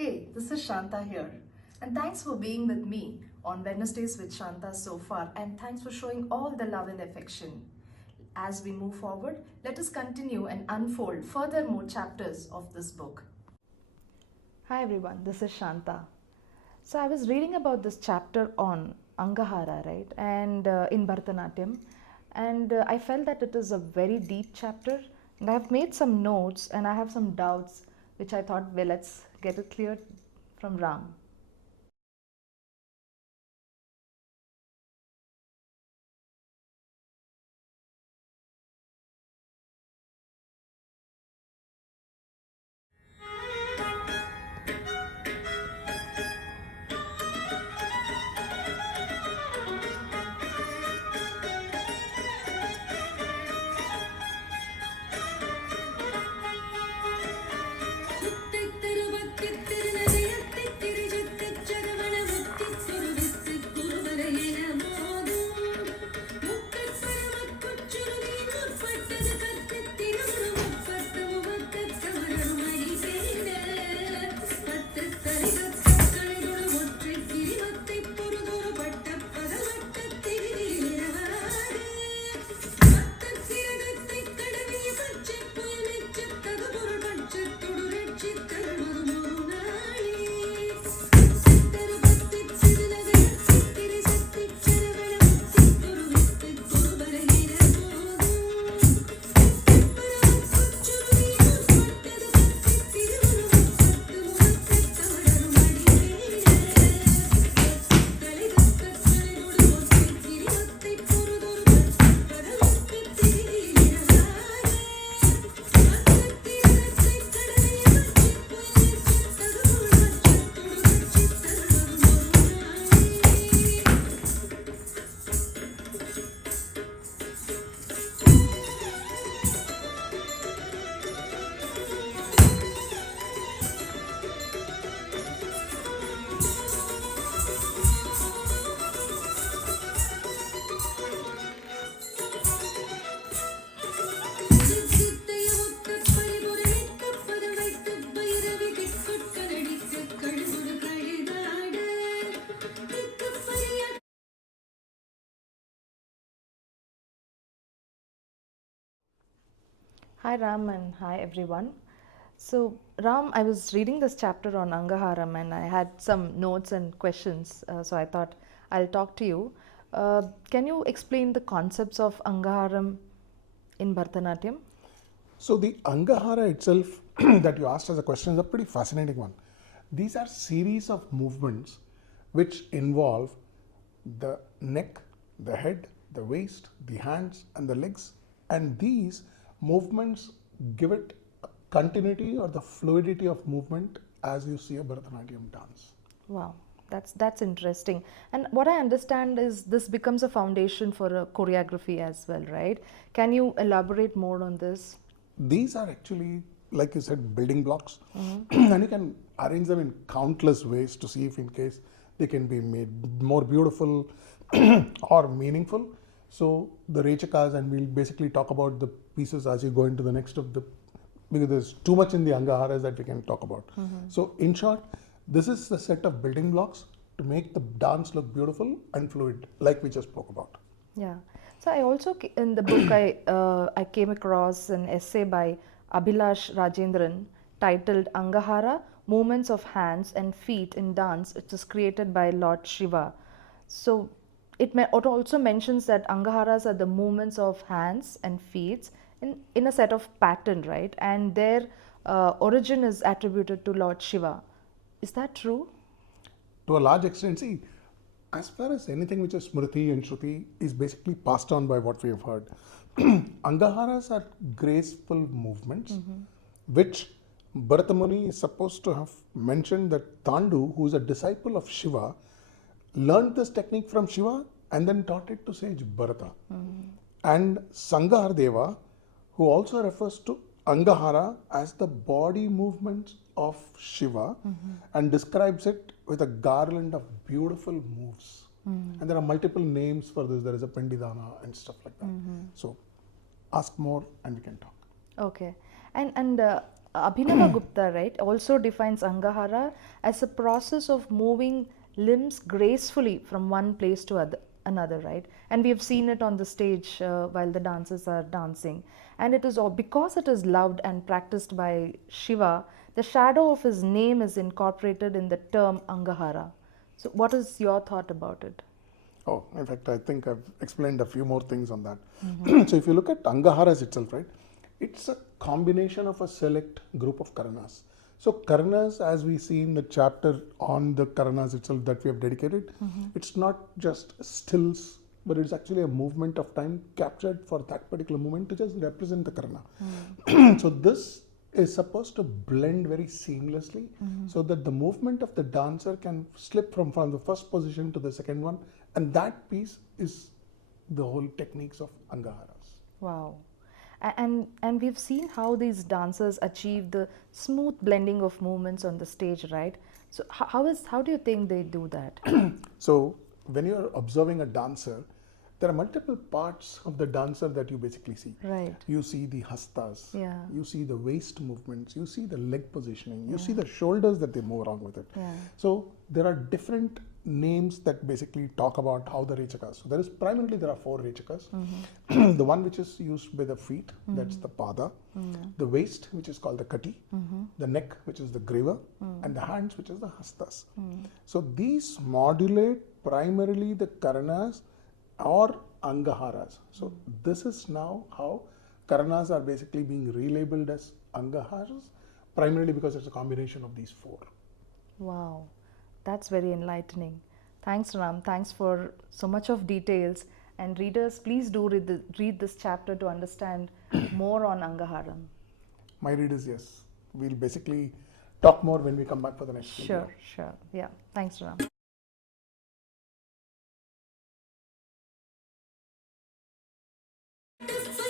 Hey, this is Shantha here. And thanks for being with me on Wednesdays with Shantha so far. And thanks for showing all the love and affection. As we move forward, let us continue and unfold further more chapters of this book. Hi everyone, this is Shantha. So I was reading about this chapter on Angahara, right? And in Bharatanatyam. And I felt that it is a very deep chapter. And I have made some notes and I have some doubts which I thought, well, let's get it cleared from Ram. Hi Ram and hi everyone. So Ram, I was reading this chapter on Angaharam and I had some notes and questions. So I thought I'll talk to you. Can you explain the concepts of Angaharam in Bharatanatyam? So the Angahara itself that you asked as a question is a pretty fascinating one. These are series of movements which involve the neck, the head, the waist, the hands and the legs, and these movements give it a continuity or the fluidity of movement as you see a Bharatanatyam dance. Wow, that's interesting. And what I understand is this becomes a foundation for a choreography as well, right? Can you elaborate more on this? These are actually, like you said, building blocks, and you can arrange them in countless ways to see if, in case, they can be made more beautiful or meaningful. So the rechekas, and we'll basically talk about the pieces as you go into the next of the, because there's too much in the Angaharas that we can talk about. So in short, this is the set of building blocks to make the dance look beautiful and fluid, like we just spoke about. Yeah. So I also in the book I came across an essay by Abhilash Rajendran titled Angahara: Movements of Hands and Feet in Dance, which is created by Lord Shiva. So it also mentions that Angaharas are the movements of hands and feet in a set of pattern, right? And their origin is attributed to Lord Shiva. Is that true? To a large extent, see, as far as anything which is Smriti and Shruti is basically passed on by what we have heard. Angaharas are graceful movements, which Bharata Muni is supposed to have mentioned that Tandu, who is a disciple of Shiva, learned this technique from Shiva and then taught it to Sage Bharata. And Sanghar Deva, who also refers to Angahara as the body movements of Shiva and describes it with a garland of beautiful moves. And there are multiple names for this. There is a Pendidana and stuff like that. So ask more and we can talk. Okay. And Abhinava Gupta, right, also defines Angahara as a process of moving limbs gracefully from one place to another, right? And we have seen it on the stage while the dancers are dancing. And it is all because it is loved and practiced by Shiva, the shadow of his name is incorporated in the term Angahara. So, what is your thought about it? Oh, in fact, I think I've explained a few more things on that. So if you look at Angaharas itself, right, it's a combination of a select group of karanas. So karanas, as we see in the chapter on the karanas itself that we have dedicated, it's not just stills, but it's actually a movement of time captured for that particular moment to just represent the karana. So this is supposed to blend very seamlessly so that the movement of the dancer can slip from the first position to the second one, and that piece is the whole techniques of Angaharas. Wow. And we've seen how these dancers achieve the smooth blending of movements on the stage, right? So how do you think they do that? So when you're observing a dancer, there are multiple parts of the dancer that you basically see. Right. You see the hastas, Yeah. you see the waist movements, you see the leg positioning, you see the shoulders that they move around with it. Yeah. So there are different names that basically talk about how the rechekas. So there are 4 rechekas. The one which is used by the feet, that's the pada. The waist, which is called the kati. The neck, which is the griva. And the hands, which is the hastas. So these modulate primarily the karanas or Angaharas. So this is now how karanas are basically being relabeled as Angaharas, primarily because it's a combination of these 4. Wow, that's very enlightening. Thanks, Ram. Thanks for so much of details. And readers, please do read this chapter to understand more on Angaharam. My readers, yes. We'll basically talk more when we come back for the next video. Sure. Yeah. Thanks, Ram. For